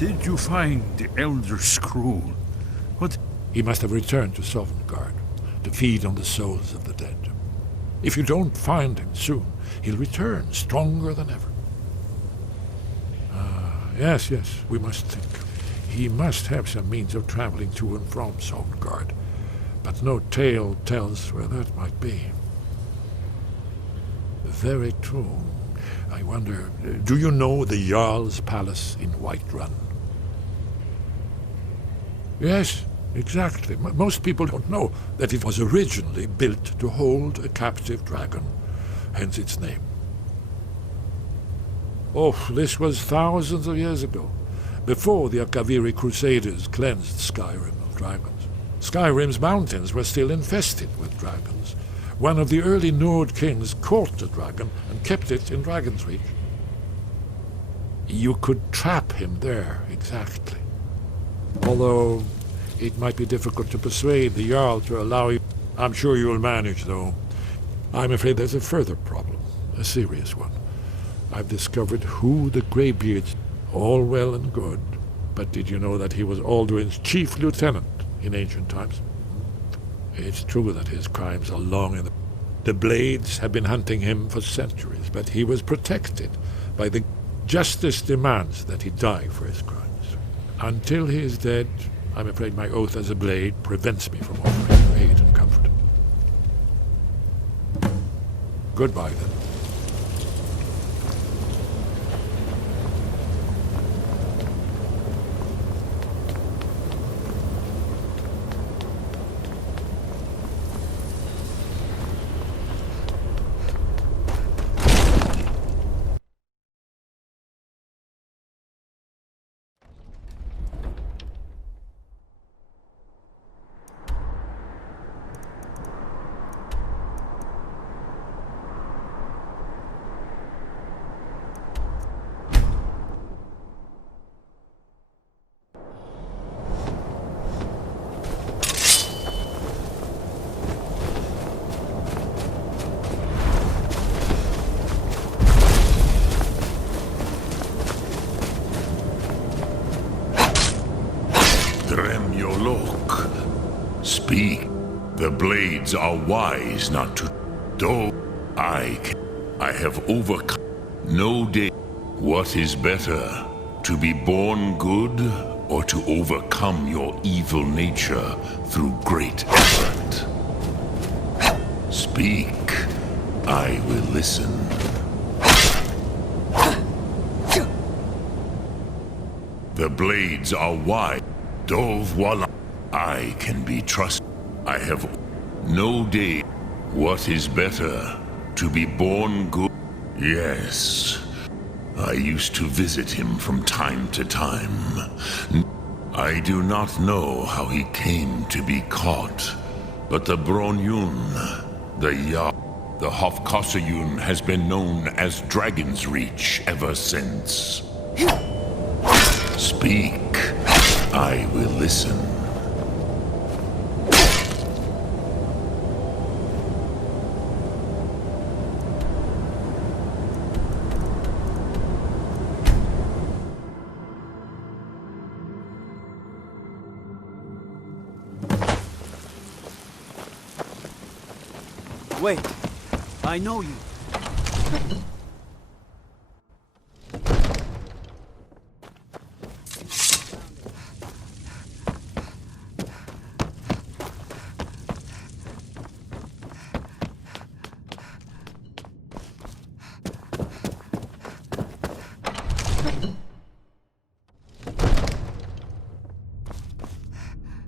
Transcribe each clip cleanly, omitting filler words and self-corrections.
Did you find the Elder Scroll? What? He must have returned to Sovngarde to feed on the souls of the dead. If you don't find him soon, he'll return stronger than ever. Yes, we must think. He must have some means of traveling to and from Sovngarde, but no tale tells where that might be. Very true. I wonder, do you know the Jarl's palace in Whiterun? Yes, exactly. Most people don't know that it was originally built to hold a captive dragon, hence its name. Oh, this was thousands of years ago, before the Akaviri Crusaders cleansed Skyrim of dragons. Skyrim's mountains were still infested with dragons. One of the early Nord kings caught a dragon and kept it in Dragon's Reach. You could trap him there, exactly. Although, it might be difficult to persuade the Jarl to allow you. I'm sure you'll manage, though. I'm afraid there's a further problem, a serious one. I've discovered who the Greybeards. All well and good, but did you know that he was Alduin's chief lieutenant in ancient times? It's true that his crimes are long in the Blades have been hunting him for centuries, but he was protected by the justice demands that he die for his crimes. Until he is dead, I'm afraid my oath as a Blade prevents me from offering aid and comfort. Goodbye, then. Speak. The Blades are wise not to. Though I have overcome. No day. What is better, to be born good, or to overcome your evil nature through great effort? Speak. I will listen. The Blades are wise. Dove Walla. I can be trusted. I have no day. What is better, to be born good? Yes. I used to visit him from time to time. I do not know how he came to be caught, but the Bronyun, the Hofkossayun has been known as Dragon's Reach ever since. Speak. I will listen. Wait, I know you.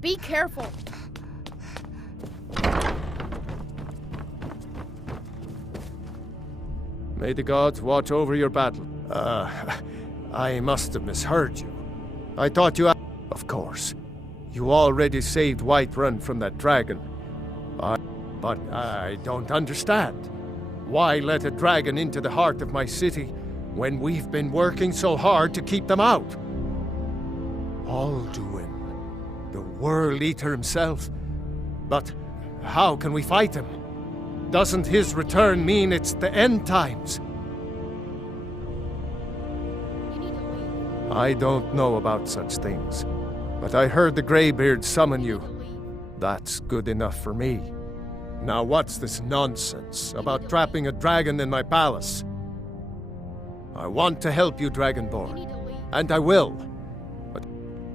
Be careful. May the gods watch over your battle. I must have misheard you. I thought you... Of course. You already saved Whiterun from that dragon. But I don't understand. Why let a dragon into the heart of my city when we've been working so hard to keep them out? Alduin, the World Eater himself. But how can we fight him? Doesn't his return mean it's the end times? I don't know about such things, but I heard the Greybeard summon you. That's good enough for me. Now what's this nonsense about trapping a dragon in my palace? I want to help you, Dragonborn, and I will. But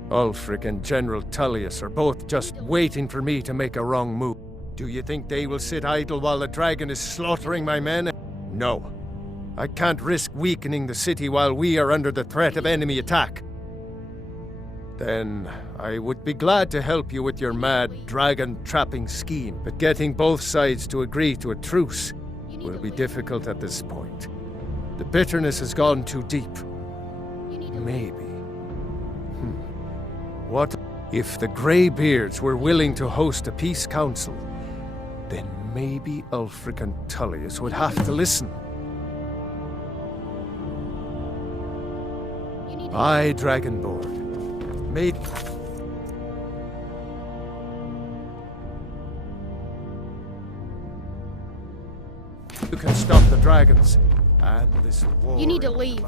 Ulfric and General Tullius are both just waiting for me to make a wrong move. Do you think they will sit idle while the dragon is slaughtering my men? No. I can't risk weakening the city while we are under the threat of enemy attack. Then I would be glad to help you with your mad dragon-trapping scheme, but getting both sides to agree to a truce will be difficult at this point. The bitterness has gone too deep. Maybe. What if the Greybeards were willing to host a peace council? Then maybe Ulfric and Tullius would have to listen. I, Dragonborn, made... You can stop the dragons, and this war... You need to leave.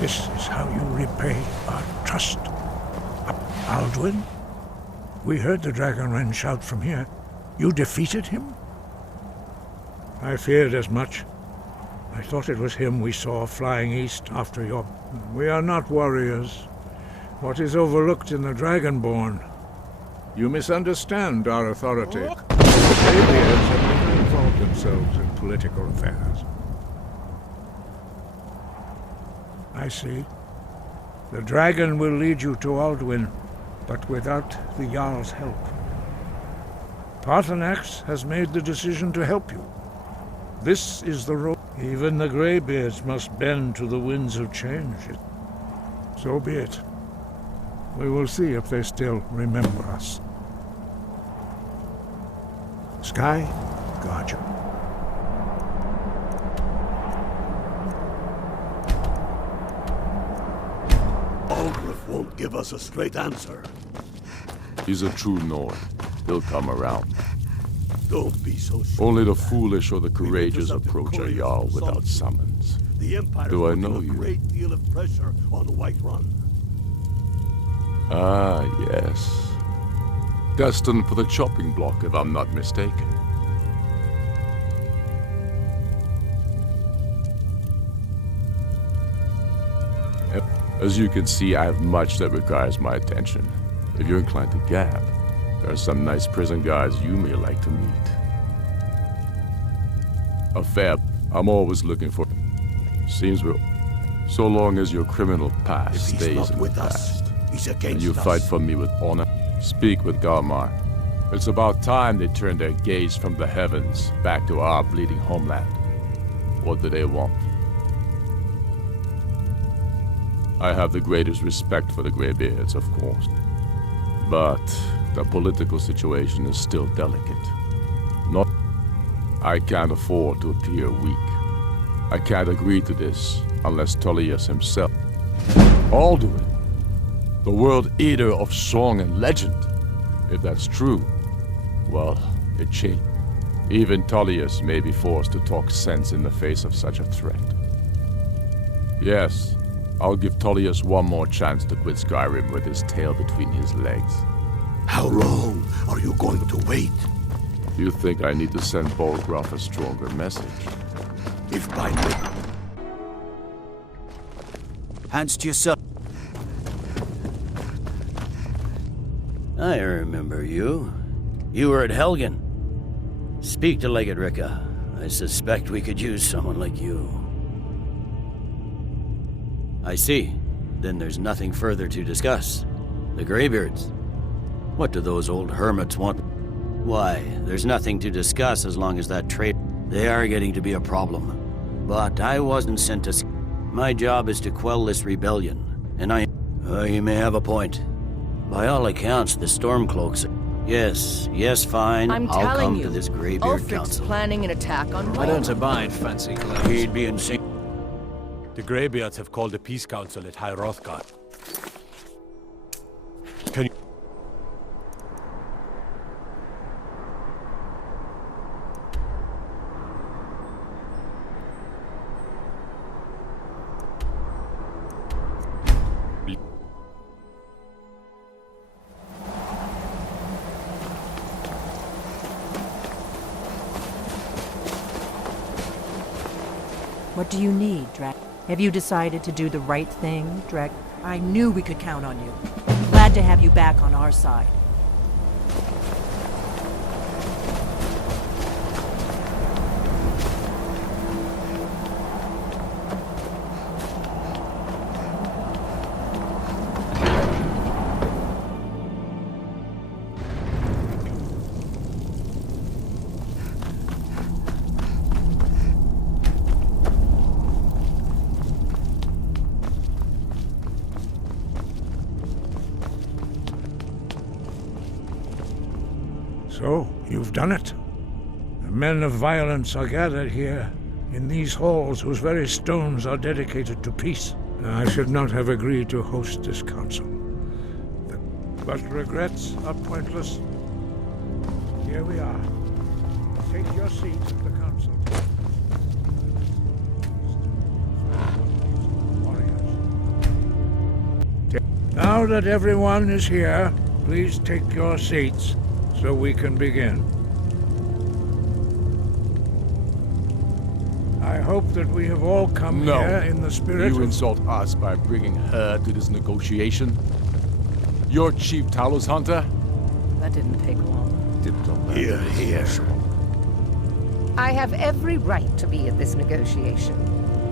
This is how you repay our trust. Alduin? We heard the Dragonren shout from here. You defeated him? I feared as much. I thought it was him we saw flying east after your... We are not warriors. What is overlooked in the Dragonborn? You misunderstand our authority. The Greybeards have never involved themselves in political affairs. I see. The dragon will lead you to Alduin, but without the Jarl's help. Paarthurnax has made the decision to help you. This is the road. Even the Greybeards must bend to the winds of change. So be it. We will see if they still remember us. Sky, guard you. Ulfric won't give us a straight answer. He's a true Nord. He'll come around. Don't be so sure. Only the foolish or the courageous approach a Jarl without summons. The Empire Do I is know putting you? a great deal of pressure on Whiterun. Ah, yes. Destined for the chopping block, if I'm not mistaken. As you can see, I have much that requires my attention. If you're inclined to gab, there are some nice prison guards you may like to meet. A fair... I'm always looking for... Seems we're... So long as your criminal past If he's stays not in the with past. us, he's And against you us. fight for me with honor. Speak with Galmar. It's about time they turned their gaze from the heavens back to our bleeding homeland. What do they want? I have the greatest respect for the Greybeards, of course. But the political situation is still delicate. I can't afford to appear weak. I can't agree to this unless Tullius himself. Alduin, the world eater of song and legend. If that's true, well, it changed. Even Tullius may be forced to talk sense in the face of such a threat. Yes, I'll give Tullius one more chance to quit Skyrim with his tail between his legs. How long are you going to wait? You think I need to send Bolgraf a stronger message? If by Hands to yourself. I remember you. You were at Helgen. Speak to Legate Ricka. I suspect we could use someone like you. I see. Then there's nothing further to discuss. The Greybeards. What do those old hermits want? Why, there's nothing to discuss as long as that trade... They are getting to be a problem. But I wasn't sent to... My job is to quell this rebellion. And I... you may have a point. By all accounts, the Stormcloaks... Yes, fine. I'll come to this Greybeard Council. Planning an attack on... I don't abide fancy clothes. He'd be insane. The Greybeards have called a peace council at High Hrothgar. Can you... What do you need, Drek? Have you decided to do the right thing, Drek? I knew we could count on you. Glad to have you back on our side. So, you've done it. The men of violence are gathered here, in these halls whose very stones are dedicated to peace. I should not have agreed to host this council. But regrets are pointless. Here we are. Take your seats at the council. Now that everyone is here, please take your seats so we can begin. I hope that we have all come here in the spirit You of... insult us by bringing her to this negotiation? You're Chief Talos Hunter? That didn't take long. Here, here. I have every right to be at this negotiation.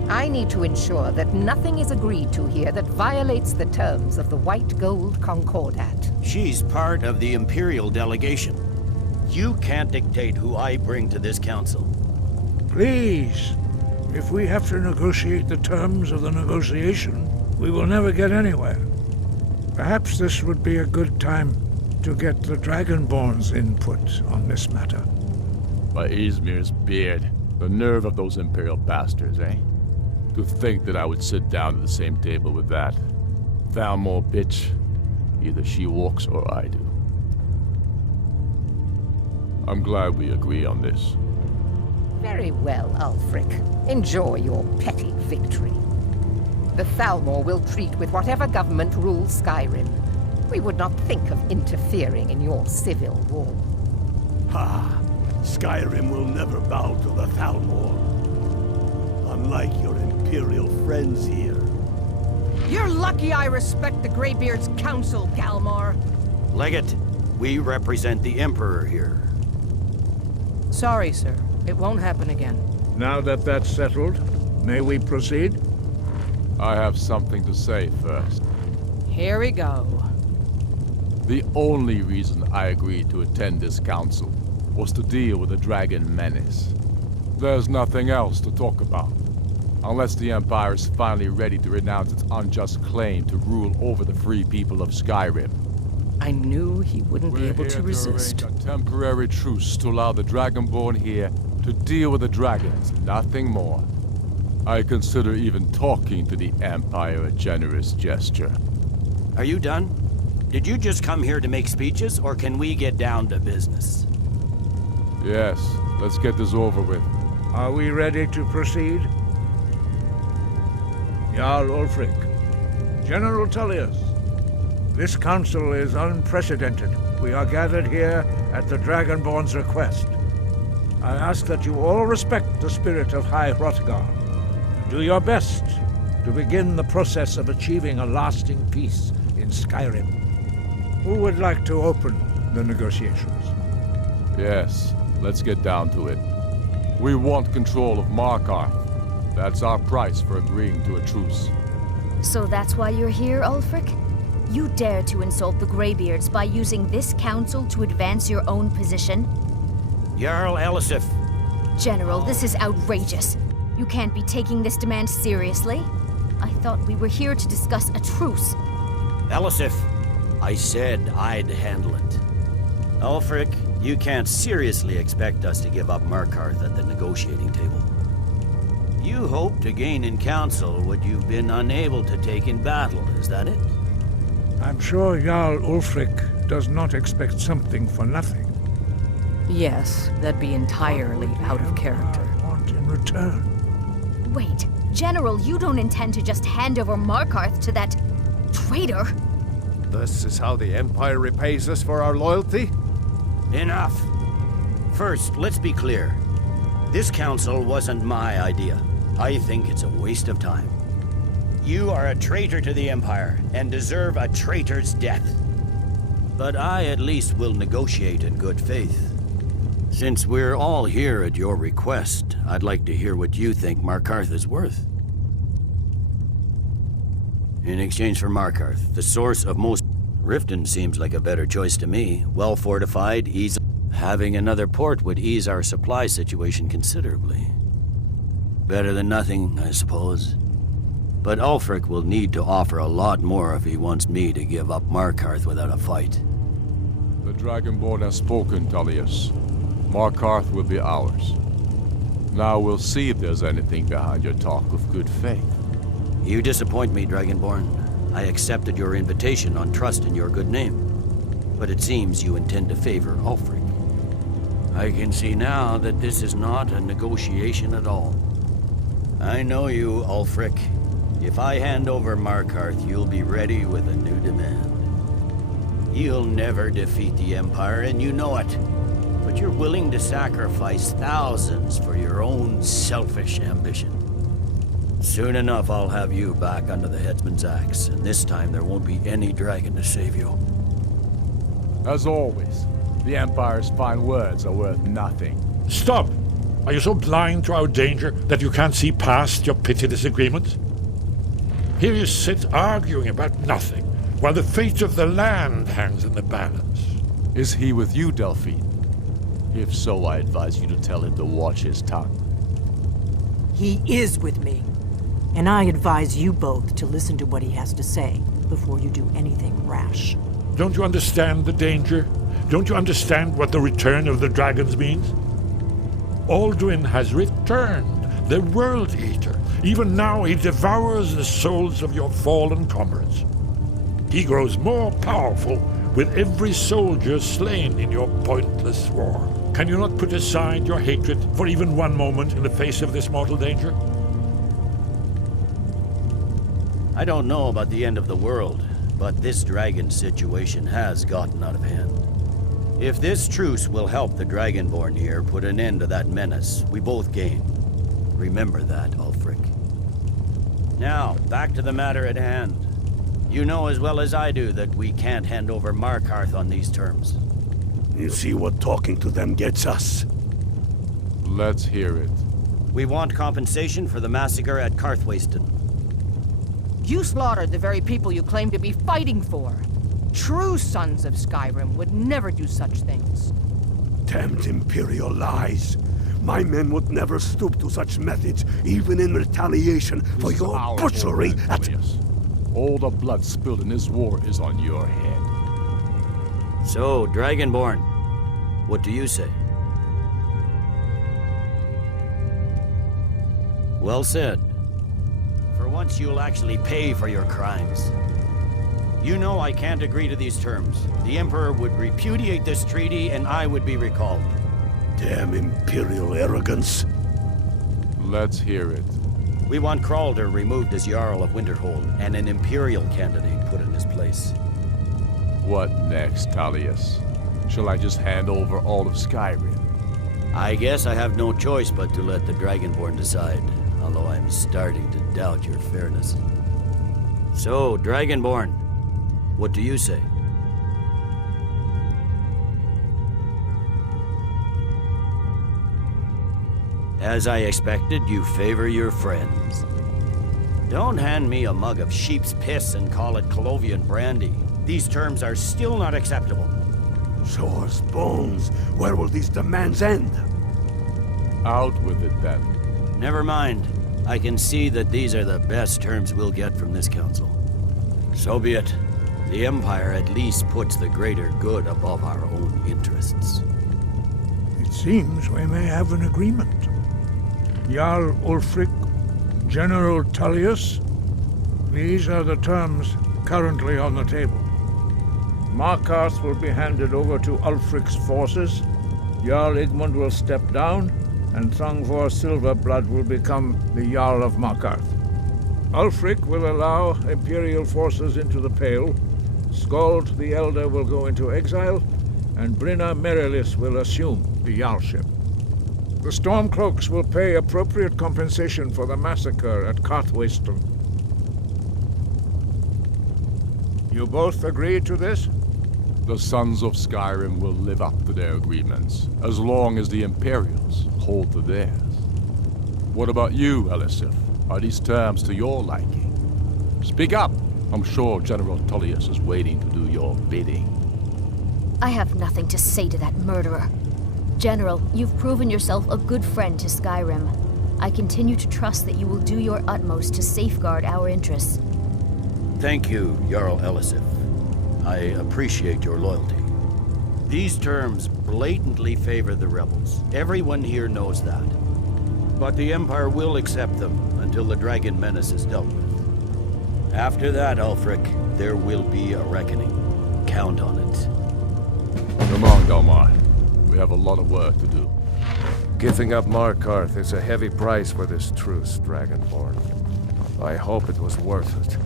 I need to ensure that nothing is agreed to here that violates the terms of the White Gold Concordat. She's part of the Imperial delegation. You can't dictate who I bring to this council. Please, if we have to negotiate the terms of the negotiation, we will never get anywhere. Perhaps this would be a good time to get the Dragonborn's input on this matter. By Izmir's beard, the nerve of those Imperial bastards, eh? To think that I would sit down at the same table with that. Thalmor bitch. Either she walks or I do. I'm glad we agree on this. Very well, Ulfric. Enjoy your petty victory. The Thalmor will treat with whatever government rules Skyrim. We would not think of interfering in your civil war. Ha! Skyrim will never bow to the Thalmor. Unlike your Imperial friends here. You're lucky I respect the Greybeard's council, Galmar. Legate, we represent the Emperor here. Sorry, sir. It won't happen again. Now that that's settled, may we proceed? I have something to say first. Here we go. The only reason I agreed to attend this council was to deal with the dragon menace. There's nothing else to talk about. Unless the Empire is finally ready to renounce its unjust claim to rule over the free people of Skyrim. I knew he wouldn't be able to We're here resist. to arrange a temporary truce to allow the Dragonborn here to deal with the dragons, nothing more. I consider even talking to the Empire a generous gesture. Are you done? Did you just come here to make speeches, or can we get down to business? Yes, let's get this over with. Are we ready to proceed? Jarl Ulfric, General Tullius, this council is unprecedented. We are gathered here at the Dragonborn's request. I ask that you all respect the spirit of High Hrothgar. Do your best to begin the process of achieving a lasting peace in Skyrim. Who would like to open the negotiations? Yes, let's get down to it. We want control of Markarth. That's our price for agreeing to a truce. So that's why you're here, Ulfric? You dare to insult the Greybeards by using this council to advance your own position? Jarl Elisif. General, this is outrageous. You can't be taking this demand seriously. I thought we were here to discuss a truce. Elisif, I said I'd handle it. Ulfric, you can't seriously expect us to give up Markarth at the negotiating table. You hope to gain in council what you've been unable to take in battle, is that it? I'm sure Jarl Ulfric does not expect something for nothing. Yes, that'd be entirely out of character. I want in return. Wait, General, you don't intend to just hand over Markarth to that traitor? This is how the Empire repays us for our loyalty? Enough. First, let's be clear. This council wasn't my idea. I think it's a waste of time. You are a traitor to the Empire, and deserve a traitor's death. But I at least will negotiate in good faith. Since we're all here at your request, I'd like to hear what you think Markarth is worth. In exchange for Markarth, the source of most... Riften seems like a better choice to me. Well fortified, easy... Having another port would ease our supply situation considerably. Better than nothing, I suppose. But Ulfric will need to offer a lot more if he wants me to give up Markarth without a fight. The Dragonborn has spoken, Tullius. Markarth will be ours. Now we'll see if there's anything behind your talk of good faith. You disappoint me, Dragonborn. I accepted your invitation on trust in your good name. But it seems you intend to favor Ulfric. I can see now that this is not a negotiation at all. I know you, Ulfric. If I hand over Markarth, you'll be ready with a new demand. You'll never defeat the Empire, and you know it. But you're willing to sacrifice thousands for your own selfish ambition. Soon enough, I'll have you back under the headsman's axe, and this time there won't be any dragon to save you. As always, the Empire's fine words are worth nothing. Stop! Are you so blind to our danger that you can't see past your petty disagreements? Here you sit arguing about nothing, while the fate of the land hangs in the balance. Is he with you, Delphine? If so, I advise you to tell him to watch his tongue. He is with me. And I advise you both to listen to what he has to say before you do anything rash. Don't you understand the danger? Don't you understand what the return of the dragons means? Alduin has returned, the World Eater. Even now he devours the souls of your fallen comrades. He grows more powerful with every soldier slain in your pointless war. Can you not put aside your hatred for even one moment in the face of this mortal danger? I don't know about the end of the world, but this dragon situation has gotten out of hand. If this truce will help the Dragonborn here put an end to that menace, we both gain. Remember that, Ulfric. Now, back to the matter at hand. You know as well as I do that we can't hand over Markarth on these terms. You see what talking to them gets us? Let's hear it. We want compensation for the massacre at Karthwasten. You slaughtered the very people you claim to be fighting for. True sons of Skyrim would never do such things. Damned Imperial lies. My men would never stoop to such methods, even in retaliation for your butchery at... All the blood spilled in this war is on your head. So, Dragonborn, what do you say? Well said. For once you'll actually pay for your crimes. You know I can't agree to these terms. The Emperor would repudiate this treaty and I would be recalled. Damn Imperial arrogance. Let's hear it. We want Kralder removed as Jarl of Winterhold and an Imperial candidate put in his place. What next, Tullius? Shall I just hand over all of Skyrim? I guess I have no choice but to let the Dragonborn decide, although I'm starting to doubt your fairness. So, Dragonborn, what do you say? As I expected, you favor your friends. Don't hand me a mug of sheep's piss and call it Colovian brandy. These terms are still not acceptable. Sore's bones. Where will these demands end? Out with it, then. Never mind. I can see that these are the best terms we'll get from this council. So be it. The Empire at least puts the greater good above our own interests. It seems we may have an agreement. Jarl Ulfric, General Tullius, these are the terms currently on the table. Markarth will be handed over to Ulfric's forces, Jarl Igmund will step down, and Thangvor Silverblood will become the Jarl of Markarth. Ulfric will allow Imperial forces into the Pale, Skald the Elder will go into exile, and Brinna Merilis will assume the Jarlship. The Stormcloaks will pay appropriate compensation for the massacre at Carthwayston. You both agree to this? The Sons of Skyrim will live up to their agreements, as long as the Imperials hold to theirs. What about you, Elisif? Are these terms to your liking? Speak up! I'm sure General Tullius is waiting to do your bidding. I have nothing to say to that murderer. General, you've proven yourself a good friend to Skyrim. I continue to trust that you will do your utmost to safeguard our interests. Thank you, Jarl Elisif. I appreciate your loyalty. These terms blatantly favor the rebels. Everyone here knows that. But the Empire will accept them until the Dragon Menace is dealt with. After that, Ulfric, there will be a reckoning. Count on it. Come on, Galmar. We have a lot of work to do. Giving up Markarth is a heavy price for this truce, Dragonborn. I hope it was worth it.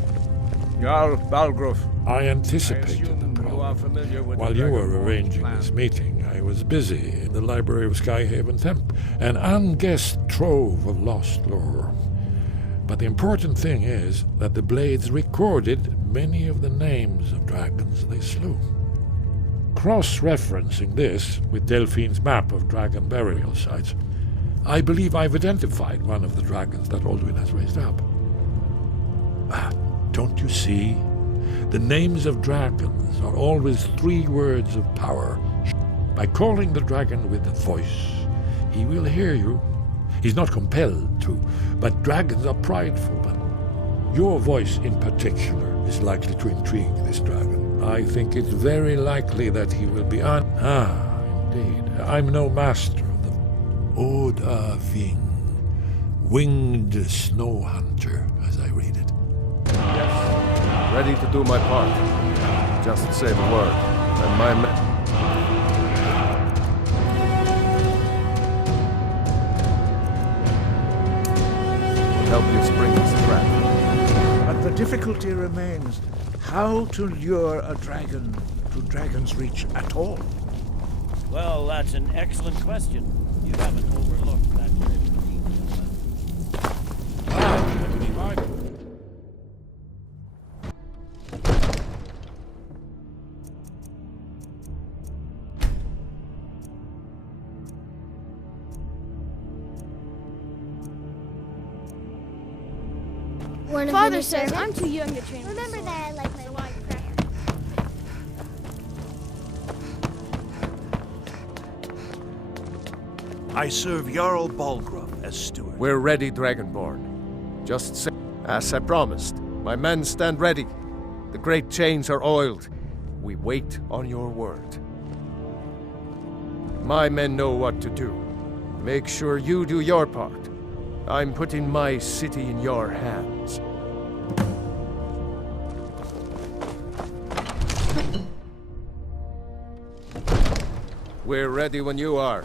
Jarl Balgruuf, I anticipated the problem. While you were arranging this meeting, I was busy in the library of Skyhaven Temp, an unguessed trove of lost lore. But the important thing is that the Blades recorded many of the names of dragons they slew. Cross-referencing this with Delphine's map of dragon burial sites, I believe I've identified one of the dragons that Alduin has raised up. Don't you see? The names of dragons are always 3 words of power. By calling the dragon with a voice, he will hear you. He's not compelled to, but dragons are prideful. But your voice in particular is likely to intrigue this dragon. I think it's very likely that he will be indeed. I'm no master of the Oda Ving, winged snow hunter, as I read it. Yes. Ready to do my part. Just say the word, and my men... help you spring this trap. But the difficulty remains how to lure a dragon to Dragon's Reach at all. Well, that's an excellent question. You haven't overlooked that. Father says I'm too young to train. Remember that I like my white cracker. I serve Jarl Balgruuf as steward. We're ready, Dragonborn. Just say, as I promised, my men stand ready. The great chains are oiled. We wait on your word. My men know what to do. Make sure you do your part. I'm putting my city in your hands. We're ready when you are.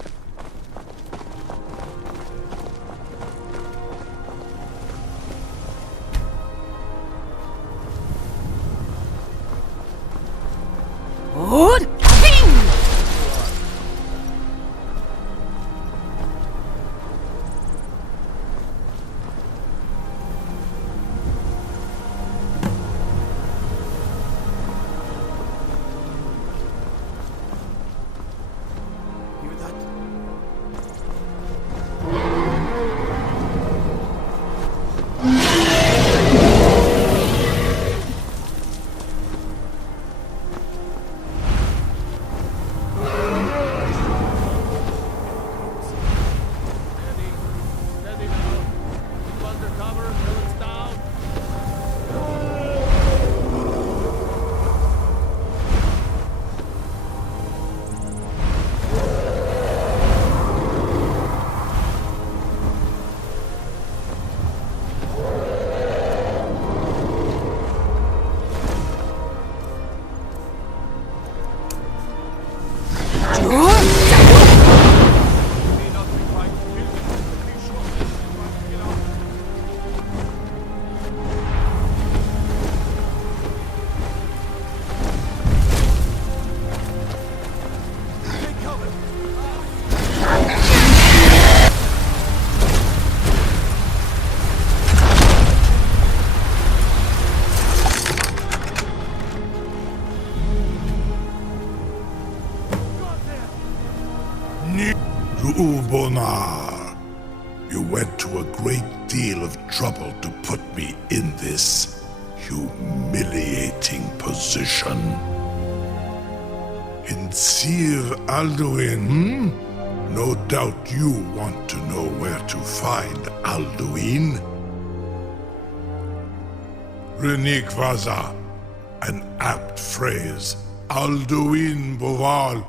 Ubonar, you went to a great deal of trouble to put me in this humiliating position. In Sir Alduin, No doubt you want to know where to find Alduin. Renikvaza, an apt phrase. Alduin Boval.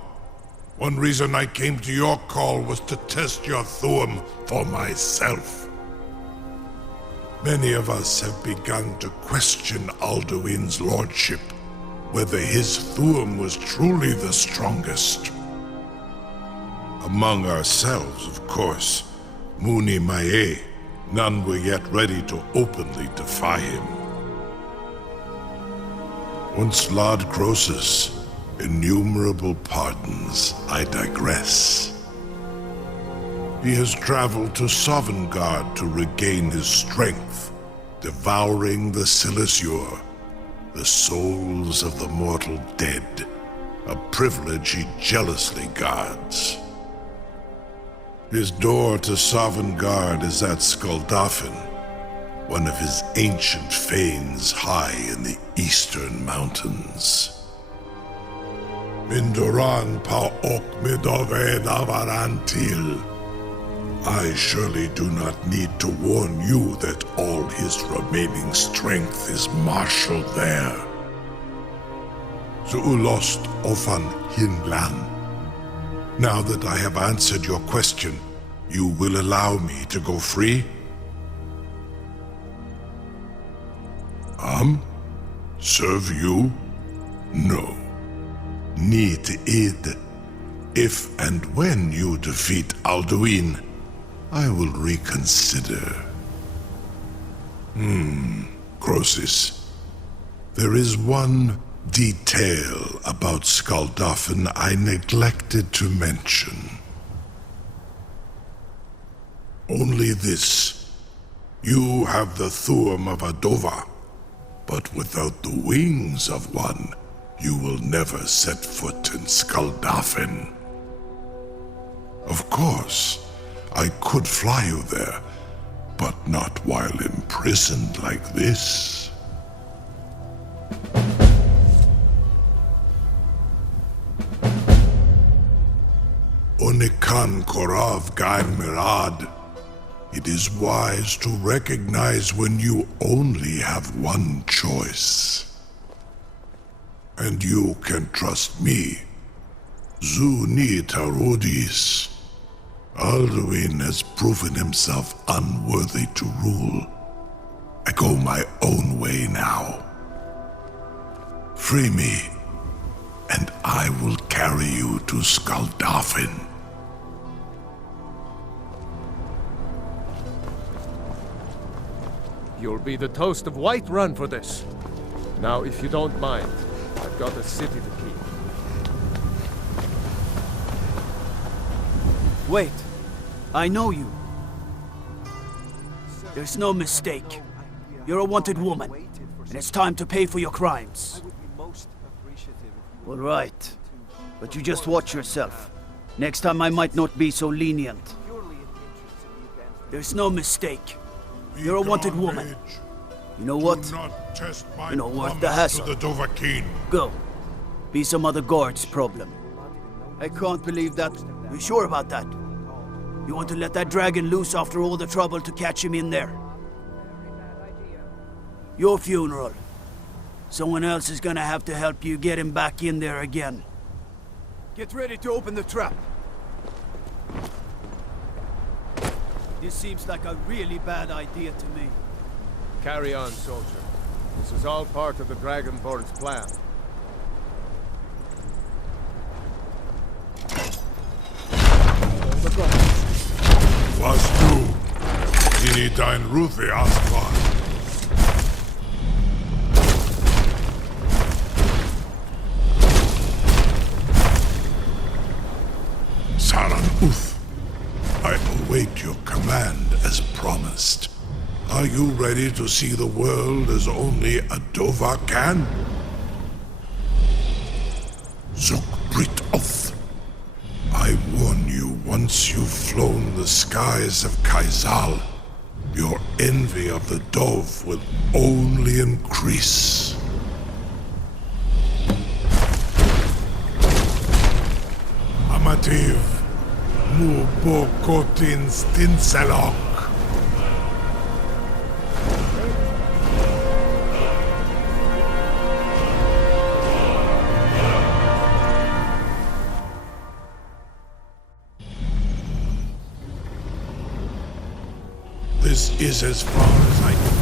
One reason I came to your call was to test your Thuum for myself. Many of us have begun to question Alduin's lordship, whether his Thuum was truly the strongest. Among ourselves, of course, Muni Mae, none were yet ready to openly defy him. Once Lord Croesus, innumerable pardons, I digress. He has traveled to Sovngarde to regain his strength, devouring the Silesur, the souls of the mortal dead, a privilege he jealously guards. His door to Sovngarde is at Skuldafn, one of his ancient fanes high in the eastern mountains. Mindoran pa ok midove navarantil. I surely do not need to warn you that all his remaining strength is marshaled there. Zuulost ofan hinlan. Now that I have answered your question, you will allow me to go free? Serve you? No. Need id. If and when you defeat Alduin, I will reconsider. Croesus. There is one detail about Skuldafn I neglected to mention. Only this. You have the Thuum of a Dova, but without the wings of one, you will never set foot in Skuldafn. Of course, I could fly you there, but not while imprisoned like this. Onikan Korav Gair Mirad. It is wise to recognize when you only have one choice. And you can trust me. Zuni Tarodis. Alduin has proven himself unworthy to rule. I go my own way now. Free me, and I will carry you to Skaldafin. You'll be the toast of Whiterun for this. Now, if you don't mind, I've got a city to keep. Wait. I know you. There's no mistake. You're a wanted woman, and it's time to pay for your crimes. All right. But you just watch yourself. Next time I might not be so lenient. There's no mistake. You're a wanted woman. You know what? You're not worth the hassle. To the Dovahkiin. Go. Be some other guard's problem. I can't believe that. You sure about that? You want to let that dragon loose after all the trouble to catch him in there? Your funeral. Someone else is gonna have to help you get him back in there again. Get ready to open the trap. This seems like a really bad idea to me. Carry on, soldier. This is all part of the Dragonborn's plan. Was du? Dini dein Ruthi Aspan. Saran Uth, I await your command as promised. Are you ready to see the world as only a Dova can? Zuk Brit Oth. I warn you, once you've flown the skies of Kaizal, your envy of the Dove will only increase. Amativ, mu bokotin stinselok. This is as far as I can.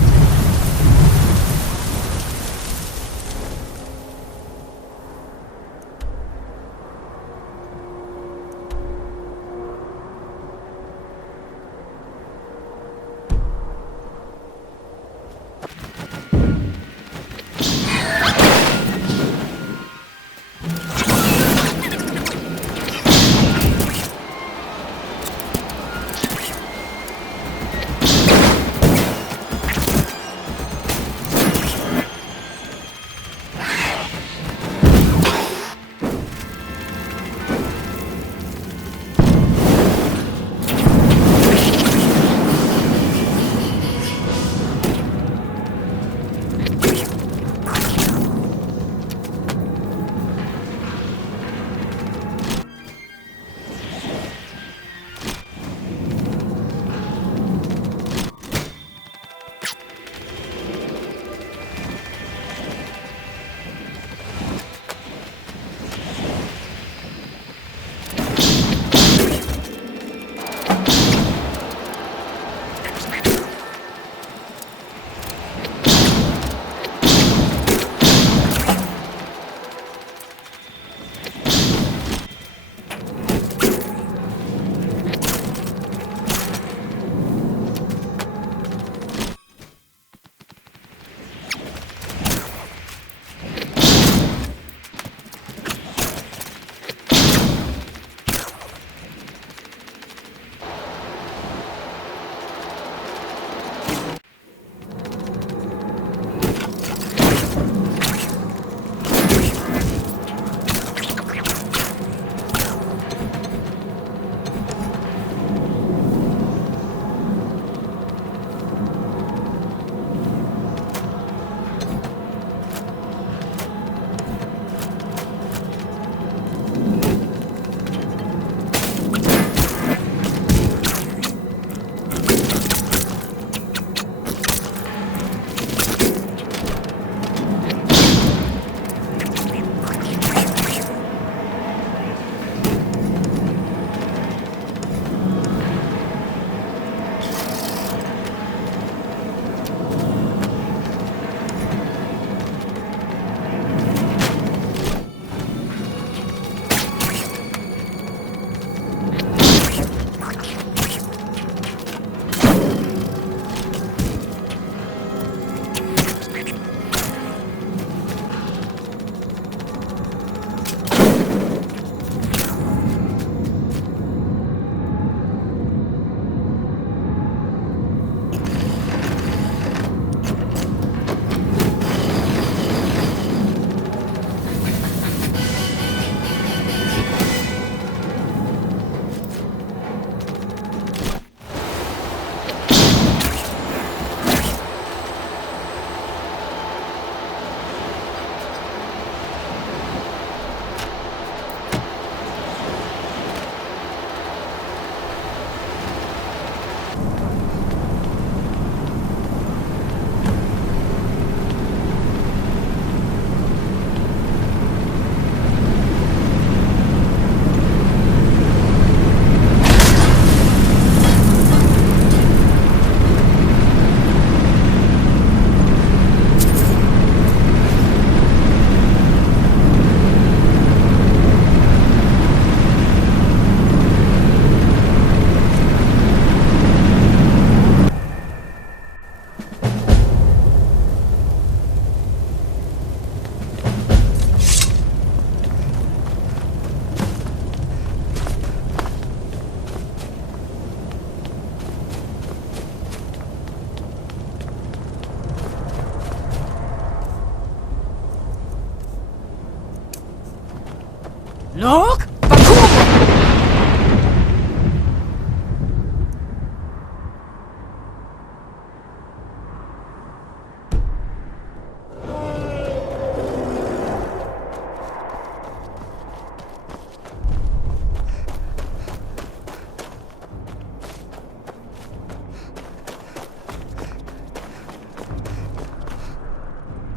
Look!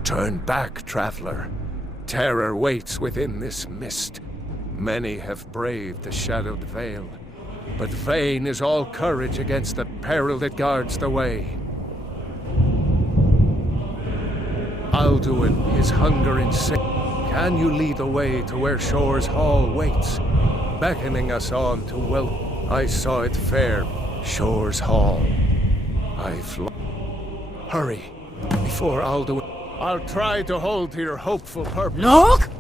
Turn back, traveler. Terror waits within this mist. Many have braved the shadowed veil, but vain is all courage against the peril that guards the way. Alduin is hunger insane. Can you lead the way to where Shore's Hall waits, beckoning us on to welcome? I saw it fair, Shore's Hall. I Hurry, before Alduin. I'll try to hold to your hopeful purpose. Look!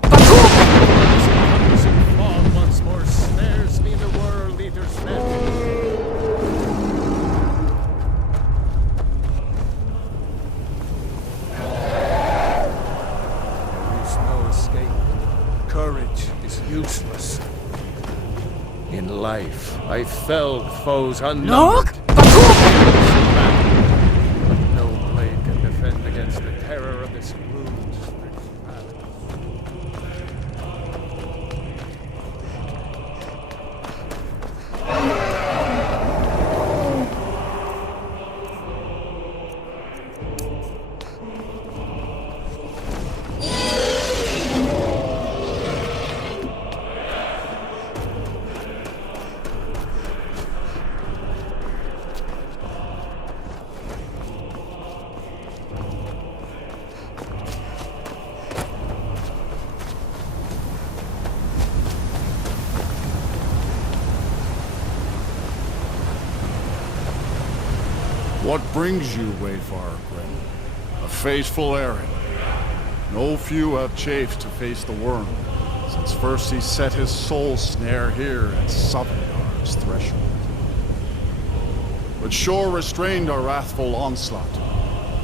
Fall once more snares me in the world eater's net. There is no escape. Courage is useless. In life, I felled foes unnumbered. Look! But no blade can defend against the terror of this rude-stricken palace. What brings you, Wayfarer Grim? A faithful errand. No few have chafed to face the worm, since first he set his soul snare here at Sovngar's threshold. But Shore restrained our wrathful onslaught.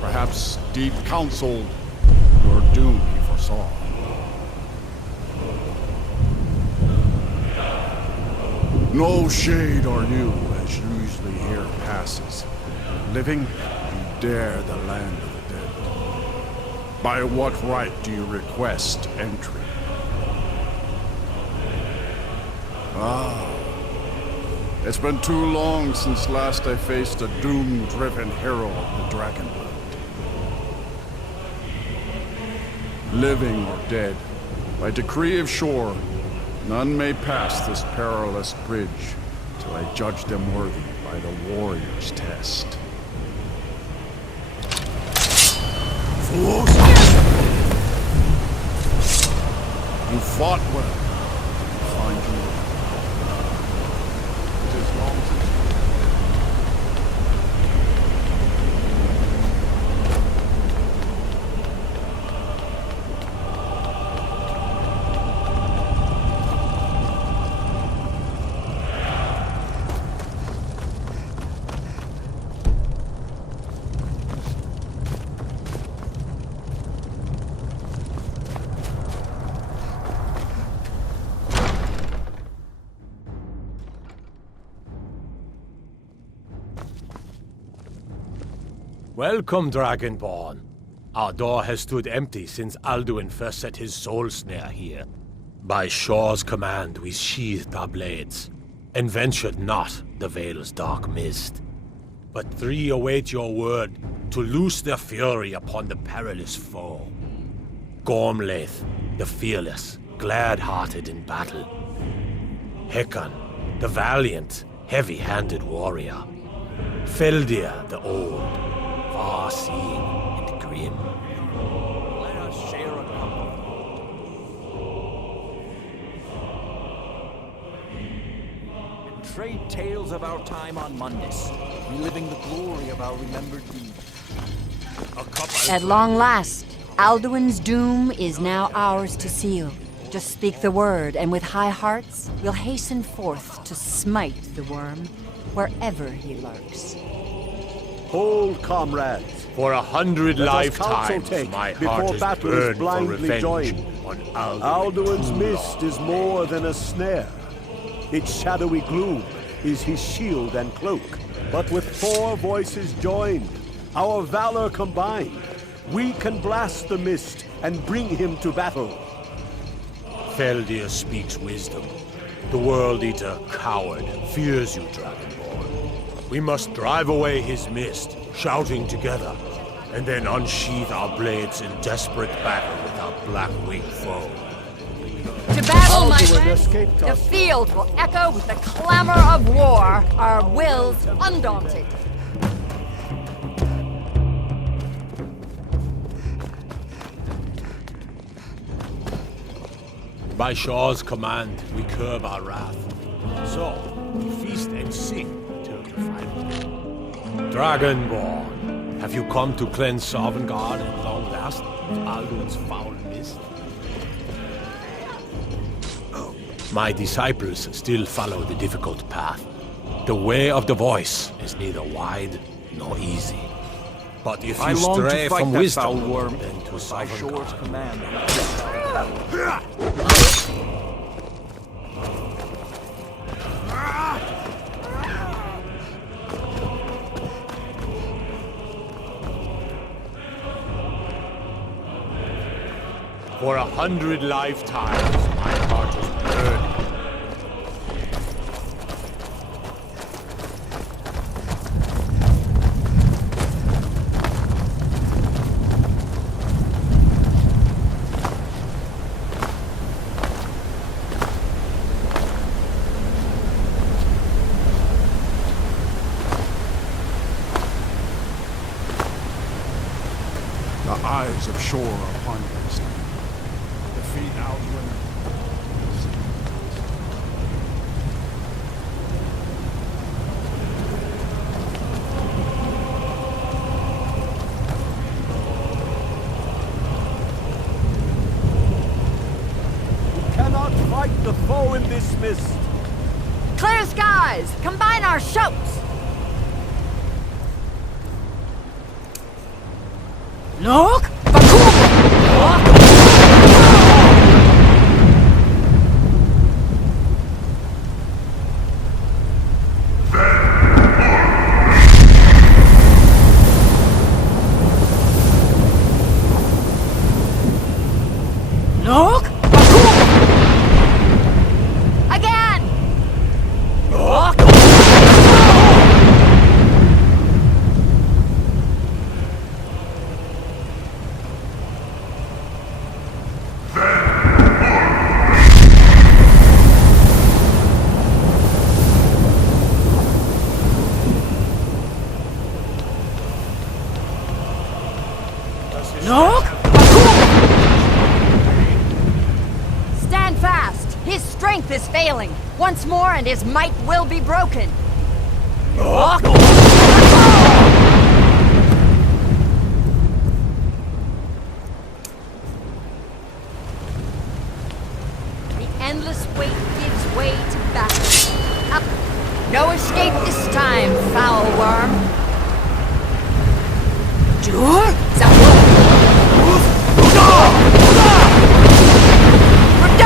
Perhaps deep counseled your doom he foresaw. No shade are you, as usually here passes. Living, you dare the land of the dead. By what right do you request entry? Ah, it's been too long since last I faced a doom-driven hero of the Dragonblood. Living or dead, by decree of Shore, none may pass this perilous bridge till I judge them worthy by the warrior's test. Fools! You fought well. Find you. It is long since. Welcome, Dragonborn. Our door has stood empty since Alduin first set his soul snare here. By Shore's command, we sheathed our blades, and ventured not the Vale's dark mist. But three await your word to loose their fury upon the perilous foe. Gormlaith, the fearless, glad-hearted in battle. Hekon, the valiant, heavy-handed warrior. Feldir, the old, far-seeing and grim. Let us share a comfort. Trade tales of our time on Mundus, reliving the glory of our remembered deeds. At long last, Alduin's doom is now ours to seal. Just speak the word, and with high hearts, we'll hasten forth to smite the worm wherever he lurks. Hold, comrades. For 100 Let us counsel lifetimes, take my before heart has battle is burned for blindly revenge joined. on Alduin. Alduin's mist is more than a snare. Its shadowy gloom is his shield and cloak. But with 4 voices joined, our valor combined, we can blast the mist and bring him to battle. Feldir speaks wisdom. The World Eater, coward, fears you, Dragonborn. We must drive away his mist, shouting together, and then unsheath our blades in desperate battle with our black-winged foe. To battle, my Alduin friends! escaped The us. field will echo with the clamor of war, our wills undaunted. By Shaw's command, we curb our wrath. So, we feast and sing till the final. Dragonborn, have you come to cleanse Sovngarde at long last of Alduin's foul mist? My disciples still follow the difficult path. The way of the voice is neither wide nor easy. But if I you long to stray fight from that wisdom, foul worm, then to by Shor's Sovngarde. command. For 100 lifetimes, my heart is burning. The eyes of Shore are upon you this night. Defeat Alduin. We cannot fight the foe in this mist. Clear skies! Combine our shouts! Look! Look! Again! Look! Look! Stand fast! His strength is failing. Once more and his might will be broken. Look! The endless weight gives way to battle. Up! No escape this time, foul worm. Dur? Radar!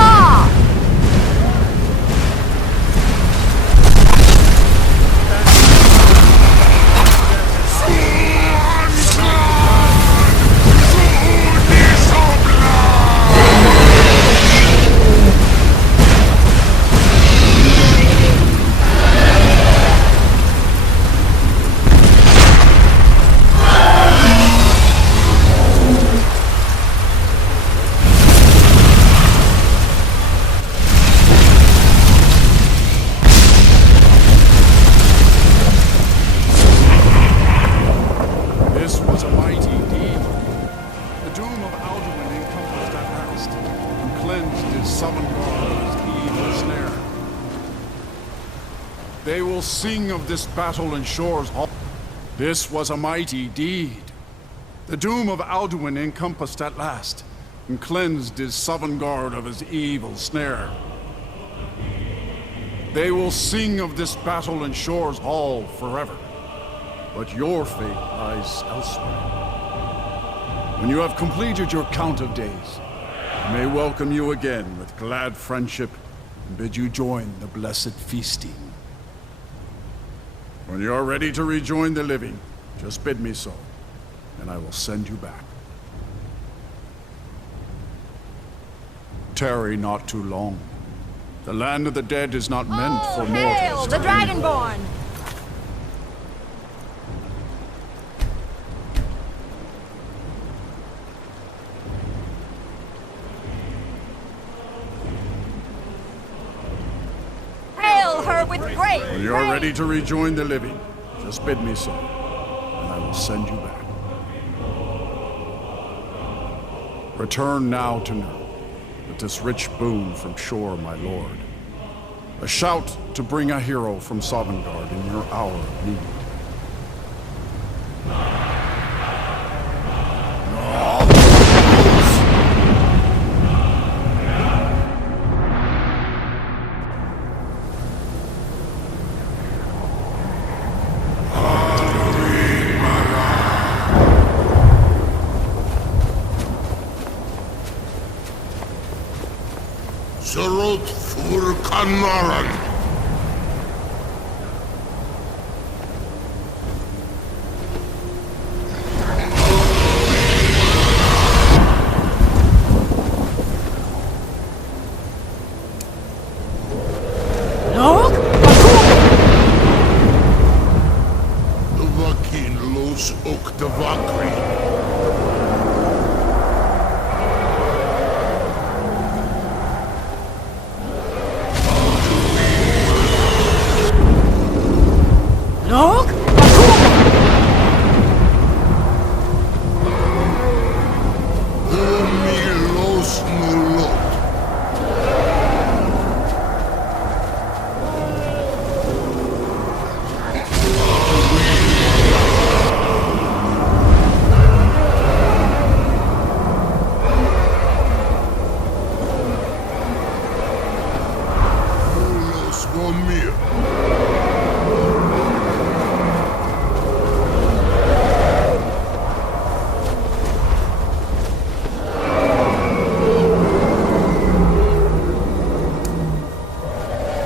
This was a mighty deed. The doom of Alduin encompassed at last, and cleansed his Sovngarde of his evil snare. They will sing of this battle in Shore's hall. This was a mighty deed. The doom of Alduin encompassed at last, and cleansed his Sovngarde of his evil snare. They will sing of this battle in Shore's hall forever. But your fate lies elsewhere. When you have completed your count of days, I may welcome you again with glad friendship and bid you join the blessed feasting. When you are ready to rejoin the living, just bid me so, and I will send you back. Tarry not too long. The land of the dead is not meant for Hail mortals. the Dragonborn! Hail her with great When you are ready to rejoin the living, just bid me so, and I will send you back. Return now to know with this rich boon from shore, my lord. A shout to bring a hero from Sovngarde in your hour of need. Zerot fur Kanaran. The Vakin los ok the Vakri.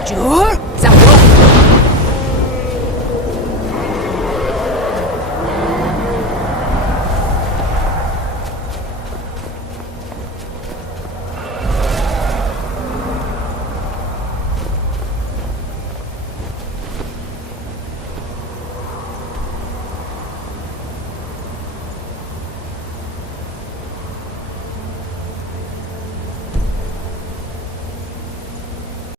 Jur?